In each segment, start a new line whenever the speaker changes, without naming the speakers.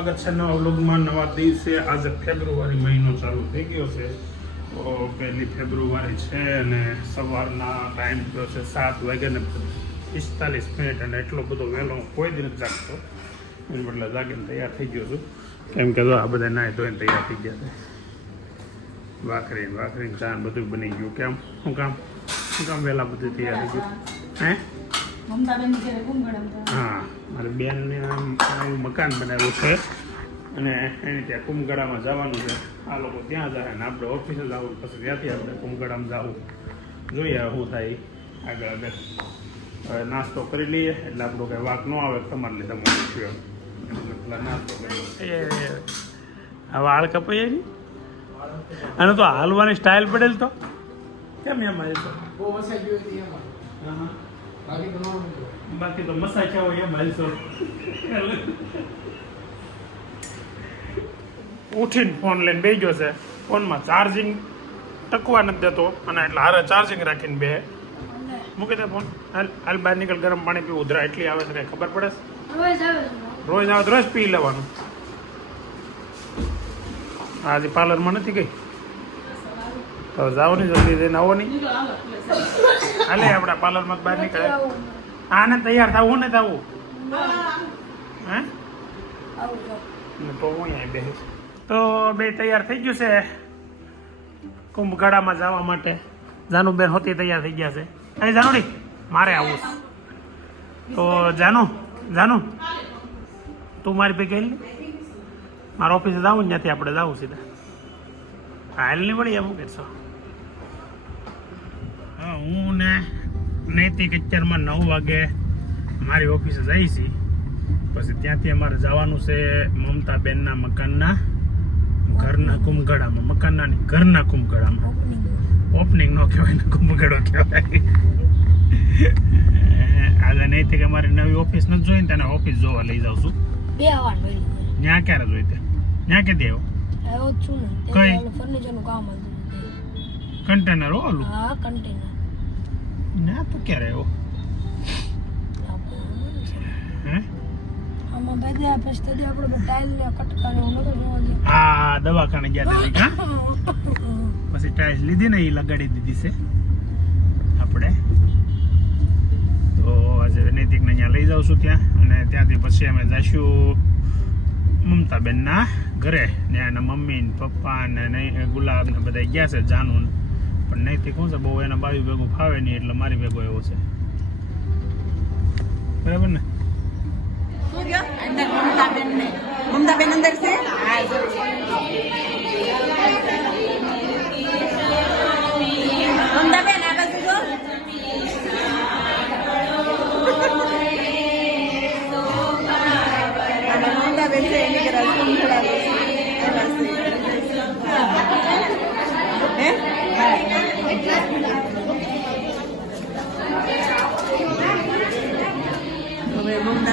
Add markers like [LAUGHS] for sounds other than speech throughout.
સ્વાગત છે નવા વ્લોગમાં. નવા દિવસે આજે ફેબ્રુઆરી મહિનો ચાલુ થઈ ગયો છે. તો પહેલી ફેબ્રુઆરી છે અને સવારના ટાઈમ થયો છે સાત વાગ્યાને પિસ્તાલીસ મિનિટ અને એટલો બધો વહેલો હું કોઈ દિન જાગતો એટલે જાગીને તૈયાર થઈ ગયો છું. કેમ કે આ બધા નાહી ધોઈને તૈયાર થઈ ગયા છે. વાખરીને વાખરીને ભાખરી ચા બધું બની ગયું. કેમ? શું કામ? શું કામ વહેલા બધું તૈયાર થઈ ગયું? હે? હા મારી બેનને આમ આવું મકાન બનાવ્યું છે. અને એને ત્યાં કુંભગળામાં જવાનું છે. આ લોકો ત્યાં જાય ને આપણે ઓફિસે જવું પછી ત્યાંથી આપણે કુંભગળામાં જવું. જોઈએ શું થાય. આગળ આગળ. હવે નાસ્તો કરી લઈએ એટલે આપણો કંઈ વાક ન આવે તમારે લીધે મોડું એટલે પેલા નાસ્તો કરી આ વાળ કપાઈ એની અને તો હાલવાની સ્ટાઇલ પડેલ તો. કેમ એમ આવી તો?
બહુ વસાઈ ગયું હતી એમાં
હા હા.
બાકી તો
છે હોય. એમ હાલશો. ઉઠીને ફોન લઈને બેસી ગયો છે. ફોનમાં ચાર્જિંગ ટકવા નથી દેતો અને એટલે હારે ચાર્જિંગ રાખીને બે મૂકી દે ફોન હાલ હાલ બહાર નીકળ ગરમ પાણી પીવું. ઉધરા એટલી આવે છે કઈ ખબર પડે છે?
રોજ આવે
રોજ પી લેવાનું. આજે પાર્લરમાં નથી ગઈ? તો જાઓ ને જલ્દી જઈને આવો નહીં. હાલે, આપણા પાર્લરમાં બહાર નીકળે. આને તૈયાર થવું ને થવું? હે? તો હું અહીંયા બેસીશ તો બે તૈયાર થઈ ગયું છે કુંભગાળામાં જવા માટે. જાનુબેન હોતી તૈયાર થઈ ગયા છે. અરે જાનુડી, મારે આવું. તો જાનુ જાનુ, તું મારી ભેગી ગયેલી મારા ઓફિસે જવું જ ત્યાંથી આપણે જવું સીધા. હાલ નહીં પડી એમ કહેશો હા હું ને નૈતિક અત્યારમાં નવ વાગે મારી ઓફિસે જઈ છી. પછી ત્યાંથી અમારે જવાનું છે મમતાબેનના મકાનના ઘરના કુંભગળામાં મકાનના ઘરના કુંભગળામાં. ઓપનિંગ નો કહેવાય ને કુંભગળો કહેવાય. [LAUGHS] આજે નૈતિક અમારી નવી ઓફિસ નથી જોઈ ને તેને ઓફિસ જોવા લઈ જાઉં છું. ત્યાં ક્યારે જોઈ તે? ત્યાં કે દેવો કઈ?
ફર્નિચરનું કામ હતું
કન્ટેનર ઓલું?
હા કન્ટેનર
તો ક્યારે આવ્યો હા? દવાખાને ગયા હતા [LAUGHS] પછી ટાઇલ્સ લીધી ને એ લગાડી દીધી છે આપણે. તો આજે નૈતિકને અહીંયા લઈ જાઉં છું ત્યાં અને ત્યાંથી પછી અમે જઈશું મમતાબેનના ઘરે. ને એના મમ્મી ને પપ્પા ને ગુલાબ ને બધા ગયા છે જાનું. પણ નૈતિક શું છે, બહુ એના બાવી ભેગું ફાવે નહીં એટલે મારી ભેગો એવો છે. બરાબર ને?
સૂર્ય અંદર મમતાબેન ને મમતાબેન અંદર છે?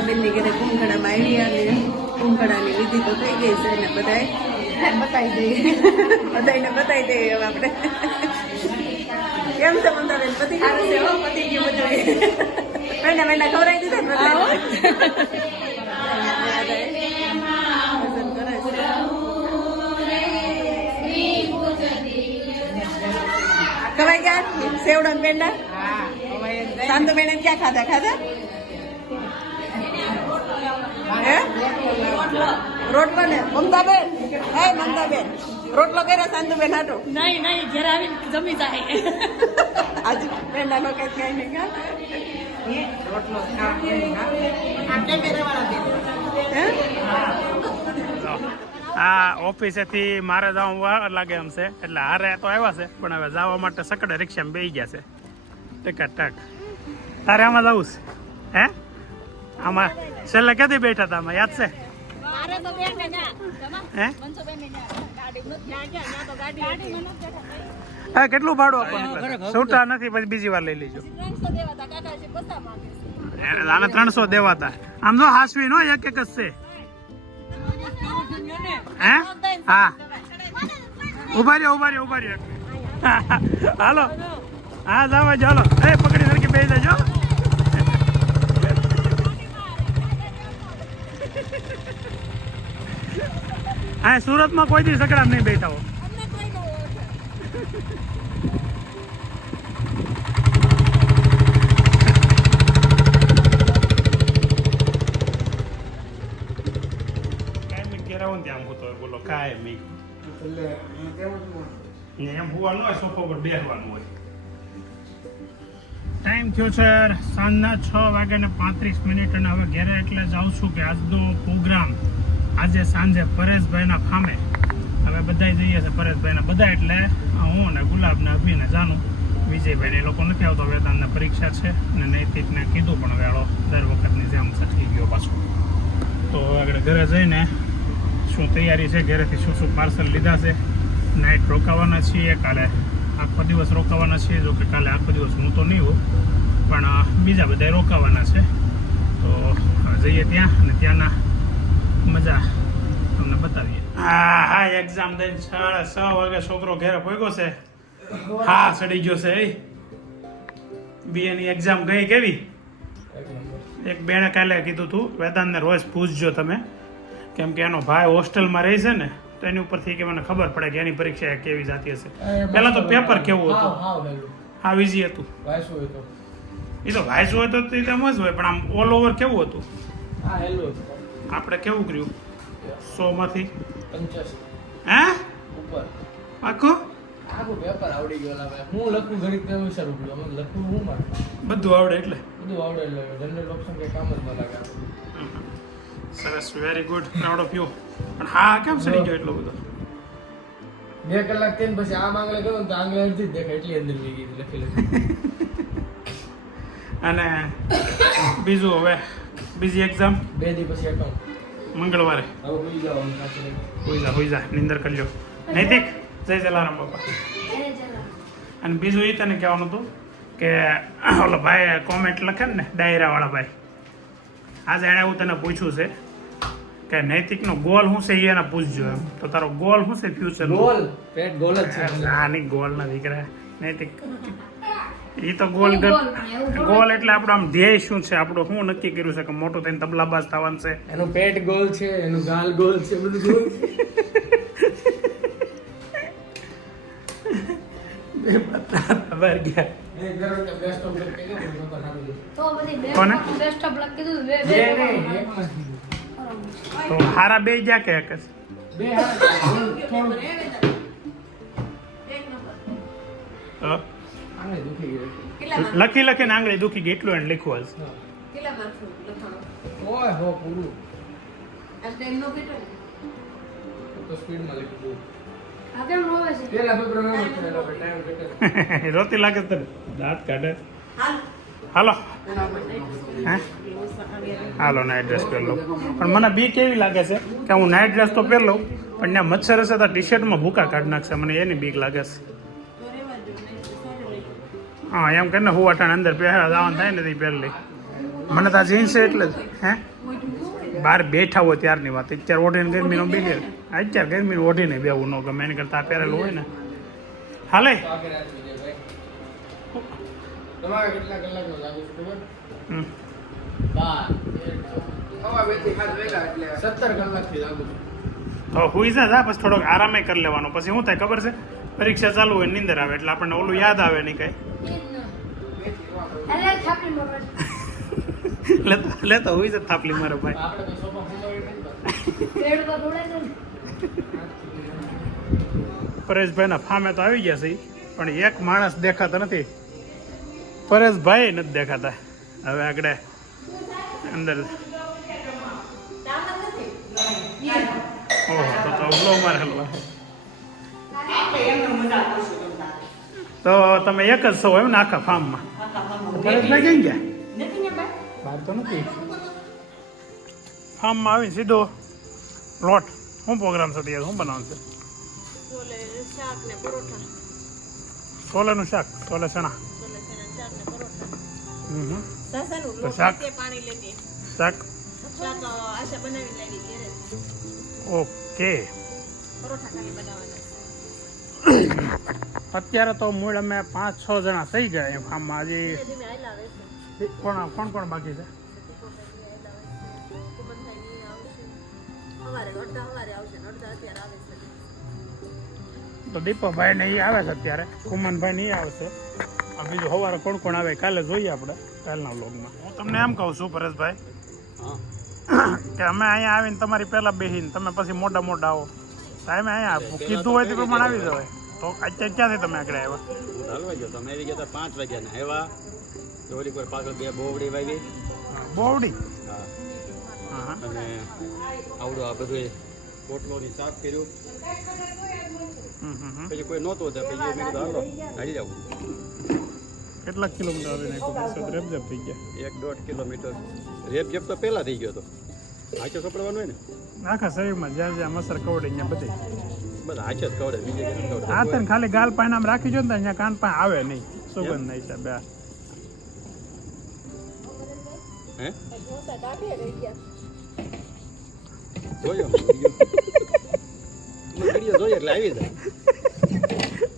હવે મમતાબેનની ઘરે કુંભકડામાં આવી અને કુંભકડાની વિધિ તો થઈ ગઈ છે ને બધાય. બતાવી દઈએ બધાને બતાવી દઈએ હવે આપણે. કેમ છે મમતાબેન પતિ ગયું? પતી ગયું બધું. મહિના મહિના ખવડાવી દીધા ને. ખવાઈ ગયા? સેવડા પેંડા? શાંતુ બેન ક્યાં ખાધા? ખાધા? હે રોટલો ને મમતાબેન? હે મમતાબેન. રોટલો કર્યો શાંતુબેન હાટો?
નહીં નહીં ઘરે આવીને જમી જાય.
આજ પેંડા નો કઈ કઈ નહીં ખા રોટલો હે?
આ ઓફિસેથી મારે વાર લાગે એમ છે. એટલે હારે તો આવ્યા છે પણ હવે જવા માટે સકડે રિક્ષામાં બેસી ગયા છે. ટકા ટક તારે આમાં જવું છે? હે? આમાં છેલ્લે ક્યાંથી બેઠા હતા યાદ છે? હે? હા કેટલું ભાડું આપવાનું છૂટા નથી પછી બીજી વાર લઈ લેજો. આને ત્રણસો દેવાતા. આમ જો હાસવી નો એક એક જ છે. હે? હા. ઊભા રહ્યો ઊભા રહ્યો ઊભા રહ્યો. હાલો. હા જાવ ચાલો એ પકડી સરખી બેસી જજો. હા સુરતમાં કોઈ દી સકડામ નહીં બેઠા હો. બોલો. કાંઈ મી
એટલે એ કેવું છે
એમ હોવાનું હોય સોફા પર બેસવાનું હોય. ટાઈમ થયો છે સાંજના છ વાગ્યાને પાંત્રીસ મિનિટ અને હવે ઘેરે એટલે જાઉં છું કે આજનો પ્રોગ્રામ આજે સાંજે પરેશભાઈના ફામે હવે બધા જઈએ છે પરેશભાઈના બધા એટલે હું ને ગુલાબ ને જાણું ને જાનું. વિજયભાઈ એ લોકો નથી આવતો વેદાંતને પરીક્ષા છે અને નૈતિકને કીધું પણ વેળો દર વખતની જેમ સટકી ગયો પાછો. તો આગળ ઘરે જઈને શું તૈયારી છે? ઘરેથી શું શું પાર્સલ લીધા છે? નાઇટ રોકાવાના છીએ, કાલે આખો દિવસ રોકાવાના છીએ જો કે કાલે આખો દિવસ હું તો નહીં હોઉં, પણ બીજા બધા રોકાવાના છે. તો જઈએ ત્યાં અને ત્યાંના મજા. તમને બતાવીએ. હા હા એક્ઝામ દઈને સાડા છ વાગે છોકરો ઘેરે પહોંચ્યો છે. હા ચડી ગયો છે એ. બીએની એક્ઝામ ગઈ કેવી?
એક
બેણે કાલે કીધું તું વેદાંતને રોજ પૂછજો તમે. કેમ કે એનો ભાઈ હોસ્ટેલમાં રહે છે ને તો એની ઉપરથી કે મને ખબર પડે કે એની પરીક્ષા કેવી જાતી હશે. પહેલાં તો પેપર કેવું હતું? હા વિઝી હતું.
હોય
એ તો ભાઈ શું તો તે તેમ જ હોય પણ આમ ઓલ ઓવર કેવું હતું?
હા હેલું હતું.
આપણે કેવું કર્યું? સો માંથી હે?
ઉપર.
આખો?
વેપાર આવડી ગયો હું લખું ઘડીક તે વિચારું પડ્યું. અમે લખું હું
બધું આવડે એટલે?
બધું આવડે એટલે જનરલ ઓપ્શન કે કામ જ ન લાગે
સરસ very good proud of you પણ હા કેમ સડી ગયો એટલો બધો?
બે કલાક થઈને પછી આમ આંગળે ગયો ને તો આંગળે અડધી દેખાય. એટલી અંદર લઈ ગઈ લખી લખી.
અને બીજું હવે બીજી એક્ઝામ
બે દી પછી
મંગળવારે. હોઈ જા હોઈ જા નિંદર કરી લ્યો નૈતિક જય જલારામ બાપા. અને બીજું એ તને કહેવાનું હતું કે ઓલો ભાઈ કોમેન્ટ લખે ને ડાયરાવાળા ભાઈ. આજે એણે હું તને પૂછ્યું છે કે નૈતિકનો ગોલ શું છે એ એને પૂછજો એમ. તો તારો ગોલ શું છે ફ્યુચર
ગોલ પેટ ગોલ જ છે.
આની ગોલ ના દીકરા. નૈતિક. એ તો ગોલ. ગોલ એટલે આપણો આમ ધ્યેય શું છે? આપણો શું નક્કી કર્યું છે કે મોટું થઈને તબલાબાજ થવાનું છે?
એનું પેટ ગોલ છે એનું ગાલ ગોલ છે બધું ગોલ તો
હારા બે ગયા કે એક
બે
લખી લખીને આંગળી દુખી ગઈ એટલું એને લખ્યું હશે
હા.
કેટલા માર્ક લખવાનું
ઓય હો પૂરું.
આ ટેનનો કેટલો?
તો સ્પીડમાં લખી દઉં
આ કેમ રોવે છે.
પેલા પેપર ના થયેલો ટાઈમ ઘટે
રોતી લાગે તને? દાંત કાઢે.
હાલો.
હે? હાલો નાઇટ ડ્રેસ પહેર લઉં. પણ મને બી કેવી લાગે છે? કે હું નાઇટ ડ્રેસ તો પહેર લઉં પણ ત્યાં મચ્છર હશે તો ટી શર્ટમાં ભૂકા કાઢી નાખશે. મને એની બીક લાગે છે. હા એમ કરીને હું અટાણ અંદર પહેરા જવાનું થાય ને પહેરલી મને તો જીન્સ છે એટલે જ હે? બહાર બેઠા હોય ત્યારની વાત. અત્યારે ઓઢીને ગરમીનો બીજે અત્યારે ગરમીનું ઓઢીને બેવું ન ગમે એની કરતાં પહેરેલું હોય ને. હાલે?
સત્તર કલાકથી લાગુ
તો હુઈ જા પછી થોડોક આરામે કરી લેવાનો. પછી શું થાય ખબર છે? પરીક્ષા ચાલુ હોય નીંદર આવે એટલે આપણને ઓલું યાદ આવે નહીં કઈ.
લે થાપી મારવા છે.
થાપલી મારો ભાઈ.
પરેશભાઈ તો
તો ને.
ફામે તો આવી ગયા છે પણ એક માણસ દેખાતો નથી. પરેશભાઈ નથી દેખાતા. હવે આગળ અંદર. ઓહો તો તો અવલો મારે હલવા. તો તમે એક જ છો એમ ને આખા ફાર્મમાં ગયા
નથી
બહાર તો નથી ફાર્મમાં આવીને સીધો લોટ શું પ્રોગ્રામ છે તૈયાર શું બનાવવાનું છે
છોલે શાક ને
છોલેનું શાક છોલે ચણા તો શાક?
તે પાણી લેતી
શાક ઓકે
પરોઠા ખાલી બનાવવાના
અત્યારે તો મૂળ અમે પાંચ છ જણા થઈ ગયા એમ.
આમ છે
કોણ કોણ કોણ બાકી છે? તો દીપકભાઈ ને એ આવે છે અત્યારે. કુમનભાઈ ને એ આવશે બીજું સવારે કોણ કોણ આવે કાલે જોઈએ આપણે કાલના વ્લોગમાં. હું તમને એમ કહું છું પરેશભાઈ કે અમે અહીંયા આવીને તમારી પહેલા બેસીને તમે પછી મોટા મોટા આવો. ટાઈમે અહીંયા કીધું હોય તે પ્રમાણે આવી જવાય. તો અત્યારે ક્યાંથી તમે આગળ આવ્યા?
હું હલવાઈ ગયો તમે આવી ગયા હતા પાંચ વાગ્યાના આવ્યા. ચોરી પર પાછળ બે બોવડી
વાગી. બોવડી?
હા. અને આવડું આ બધું કોટલોની સાફ કર્યું.
હમ હમ હમ.
પછી કોઈ નહોતું તો પછી મેં કીધું હાલો હાલી જાવ
કેટલાક કિલોમીટર આવીને રેપઝેપ થઈ ગયા?
એક દોઢ કિલોમીટર. રેપઝેપ તો પહેલા થઈ ગયો હતો. હાચો સપડવાનું હોય ને?
આખા શરીરમાં જ્યાં જ્યાં મસર કવડે અહીંયા બધે.
બધા આચર કવડે બીજે
આ તને ખાલી ગાલ પાનામ રાખી જો ને તો અહીંયા કાન પાસે આવે નહીં. સુગંધ ના હિસાબે આ.
હે? [LAUGHS]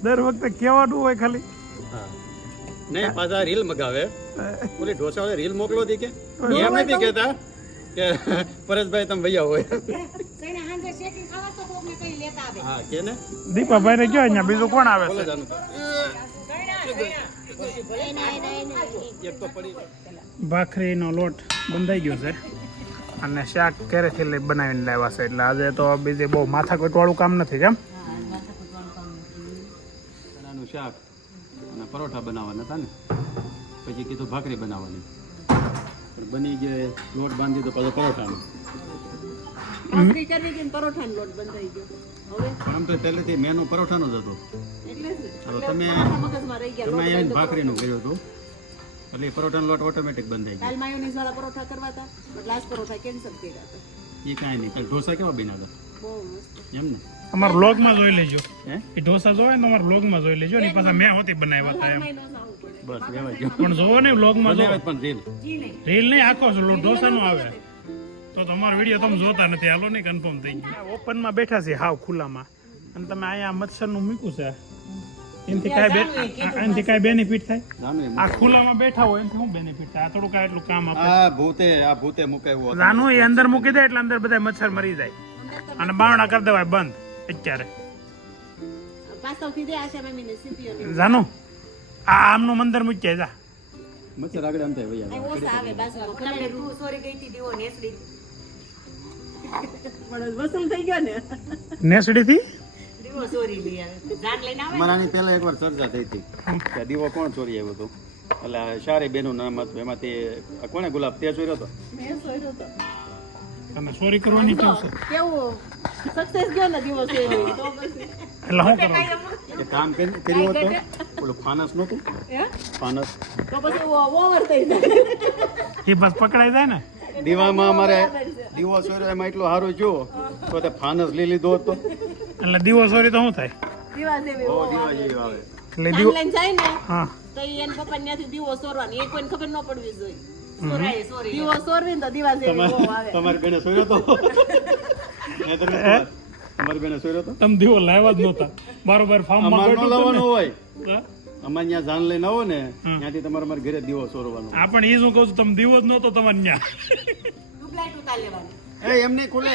દર વખતે કેવાનું હોય ખાલી.
નહીં પાછા રીલ મગાવે. ઓલી ઢોસા રીલ મોકલો હતી કે? એમ નથી કહેતા? કે પરેશભાઈ તમે ભૈયા હોય. હા કે ને?
દીપાભાઈ ને કયો અહીંયા બીજું કોણ આવે છે? ભાખરીનો લોટ બંધાઈ ગયો છે અને શાક કેરેથી લઈ બનાવીને લાવ્યા છે. એટલે આજે તો બીજે બહુ માથા વાળું કામ નથી કેમ?
શાક અને પરોઠા બનાવવાના હતા ને. પછી કીધું ભાખરી બનાવવાની. બની ગયે લોટ બાંધી તો પાછો પરોઠાનો.
ભાખરી લોટ બંધાઈ ગયો? હવે?
આમ તો પહેલેથી મેનુ પરોઠાનો જ હતો.
એટલે જ ને.
હવે તમે
મગજમાં રહી ગયા
તમે
લોટ
ભાખરીનું કર્યું હતું. એટલે પરોઠાનો લોટ ઓટોમેટિક બંધાઈ ગયો.
કાલ માયોનીઝ વાળા પરોઠા કરવા હતા એટલે આજ પરોઠા કેન્સલ કર્યા હતા.
એ કાંઈ નહીં કાલે ઢોસા કેવા બન્યા હતા?
બહુ મસ્ત.
એમ ને?
અમારા વ્લોગમાં જોઈ લેજો. એ ઢોસા જોવે ને અમારા વ્લોગમાં જોઈ લેજો ને પાછા મેં હોતી બનાવ્યા હતા એમ.
બસ લેવાઈ ગયો.
પણ જોવો ને વ્લોગમાં
બનાવ્યા પણ રીલ
નહીં.
રીલ નહીં આખો ઢોસાનો આવે. તો તમારો વીડિયો તમે જોતા નથી. હાલો નહીં કન્ફર્મ થઈ ગયું. ઓપનમાં બેઠા છે હાવ ખુલ્લામાં. અને તમે અહીંયા મચ્છરનું મૂક્યું છે. એનાથી કાંઈ બે કાંઈ બેનિફિટ થાય? આ ખુલ્લામાં બેઠા હોય એનાથી શું બેનિફિટ થાય? આ થોડું કાંઈ એટલું કામ આપે.
આ ભૂતે આ ભૂતે મુકાયું હતું.
એ અંદર મૂકી દે એટલે અંદર બધા મચ્છર મરી જાય. અને બાવણા કરી દેવાય બંધ. અત્યારે. જાનું આ આમનું મંદર મૂકી જા.
મચ્છર આગળ આમ થાય
અહીં ઓછા આવે બાજુમાં. ભલે તું સોરી ગઈ હતી દીવો નેસડી. પણ વસૂલ થઈ ગયો ને.
નેસડીથી?
દીવો ચોરી લઈ આવે. જાન લઈને આવે
અમારા પહેલા એકવાર ચર્ચા થઈ હતી કે દીવો કોણ ચોરી આવ્યો હતો? એટલે સારી શારી બેનું નામ હતું. એમાંથી આ કોણે ગુલાબ તે ચોર્યો હતો?
મેં ચોર્યો તો
અને સોરી કરવાની કેવું
કેવું સક્સેસ ગયો ને દીવો તો પછી.
એટલે હું કરવાનું
કામ કર્યું હતું? ઓલું ફાનસ નહોતું? ફાનસ.
તો પછી ઓવર થઈ જાય.
એ બસ પકડાઈ જાય ને?
દીવામાં અમારે દીવો સોરી એમાં એટલું સારું જો તો તે ફાનસ લઈ લીધો હતો.
એટલે દીવો સોરી તો શું થાય?
દીવા દેવી
દીવા
આવે.
જેવી આવે.
એટલે દીવો
જાય ને
હા.
તો ઈ પપ્પા ત્યાંથી દીવો સોરવાની એ કોઈને ખબર ન પડવી જોઈએ. દીવો સોરવી ને તો દીવા જેવી ઓવ આવે.
તમારી બેને ચોર્યો હતો [LAUGHS] મેં તમને ખબર. તમારી બેને ચોર્યો હતો
તમે દીવો લાવ્યા જ નહોતા. બારોબાર ફાર્મમાં
અમારે ન લાવવાનું હોય. અમારે ત્યાં જાન લઈને આવો ને ત્યાંથી તમારે મારા ઘરે દીવો ચોરવાનો
આ પણ એ શું કહું છું તમે દીવો જ નહોતો તમારે ત્યાં
એ એમ નહીં ખુલે.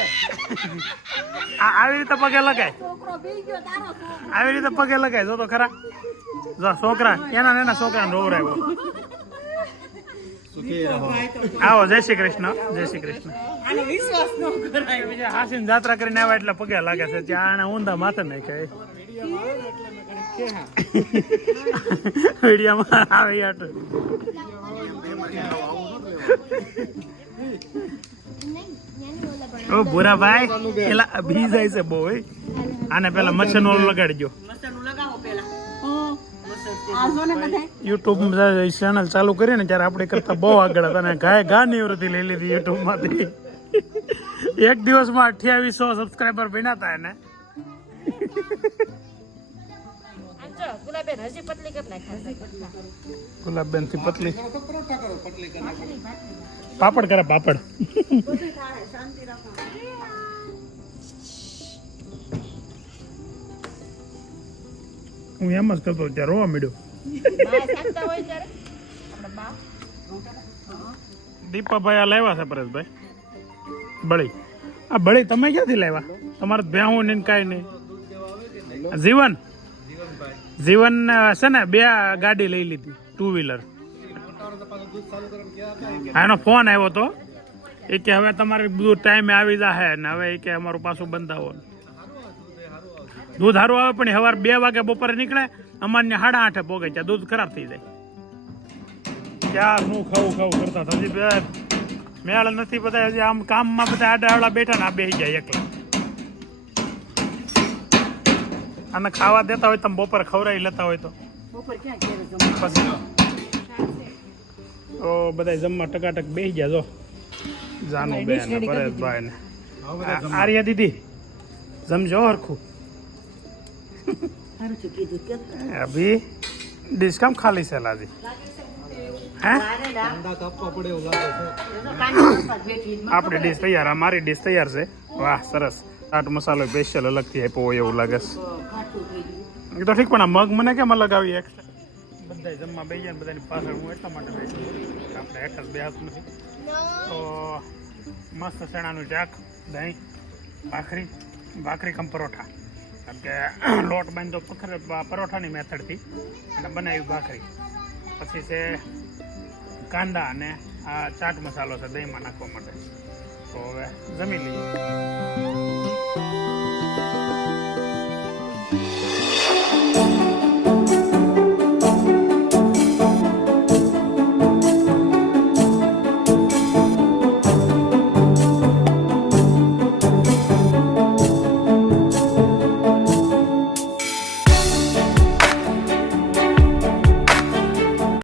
આ આવી રીતે પગે લગાય.
છોકરો બી ગયો તારો છોકરો.
આવી રીતે પગે લગાય. જો તો ખરા. જો છોકરા એના ને એના
છોકરા રહો
આવો જય શ્રી કૃષ્ણ. જય શ્રી કૃષ્ણ. હાસીને જાત્રા કરીને આવ્યા એટલે પગે લાગે છે. ત્યાં આને ઊંધા માથે કહે વિડીયોમાં આવે યાર ઓ ભૂરા ભાઈ પેલા ભી જાય છે બહુ આને પેલા મચ્છર નો લગાડજો. યુટ્યુબ ચેનલ ચાલુ કરી ને ત્યારે આપણે કરતા બહુ આગળ હતા અને ગાય ગા નિવૃત્તિ લઈ લીધી યુટ્યુબમાંથી. એક દિવસમાં અઠ્યાવીસો સબસ્ક્રાઈબર બન્યા હતા એને.
ગુલાબબેનથી પતલી.
પાપડ કરે પાપડ. હું એમ જ કરતો ત્યાં રોવા મળ્યો દીપાભાઈ આ લાવ્યા છે પરેશભાઈ. બળી. આ બળી, તમે ક્યાંથી લાવ્યા તમારે ભેહું ને કાંઈ નહીં. જીવન? જીવન છે ને, બે ગાડી લઈ લીધી ટુ વ્હીલર
હતા
એનો ફોન આવ્યો તો. એ કે હવે તમારે બધું ટાઈમે આવી જાય ને હવે એ કે અમારું પાછું બંધાવો દૂધ સારું આવે પણ સવાર બે વાગે બપોરે નીકળે અમારને સાડા આઠે પોગે ત્યાં દૂધ ખરાબ થઈ જાય. ક્યાં હું ખાવું ખાવું કરતા હજી બે મેળ નથી બધા હજી આમ કામમાં બધા આડા આવડા બેઠા ને આ બેસી જાય એકલા. અને ખાવા દેતા હોય તમે બપોરે ખવડાવી લેતા હોય તો.
બપોર જમવા?
પછી. તો બધા જમવા ટકાટક બેસી ગયા જો. જાનુ બેન ને પરેશભાઈ ને આર્યા દીદી જમજો હરખું. અભી ડીશ કામ ખાલી છે લાજી આપણી ડીશ તૈયાર આ મારી ડીશ તૈયાર છે વાહ સરસ ચાટ મસાલો સ્પેશિયલ અલગથી આપ્યો હોય એવું લાગે છે એ તો ઠીક પણ આ મગ મને કેમ અલગ આવી એક્સ્ટ્રા બધા જમવા બે જાય ને બધાની પાછળ હું એટલા માટે બેસું આપણે એક જ બે હાથ નથી. તો મસ્ત ચણાનું ચાક દહીં ભાખરી ભાખરી કમ પરોઠા. કેમ કે [CLEARS THROAT] લોટ બાંધો પથર પરોઠાની મેથડથી અને બનાવી ભાખરી. પછી છે કાંદા અને આ ચાટ મસાલો છે દહીંમાં નાખવા માટે. તો હવે જમી લઈએ.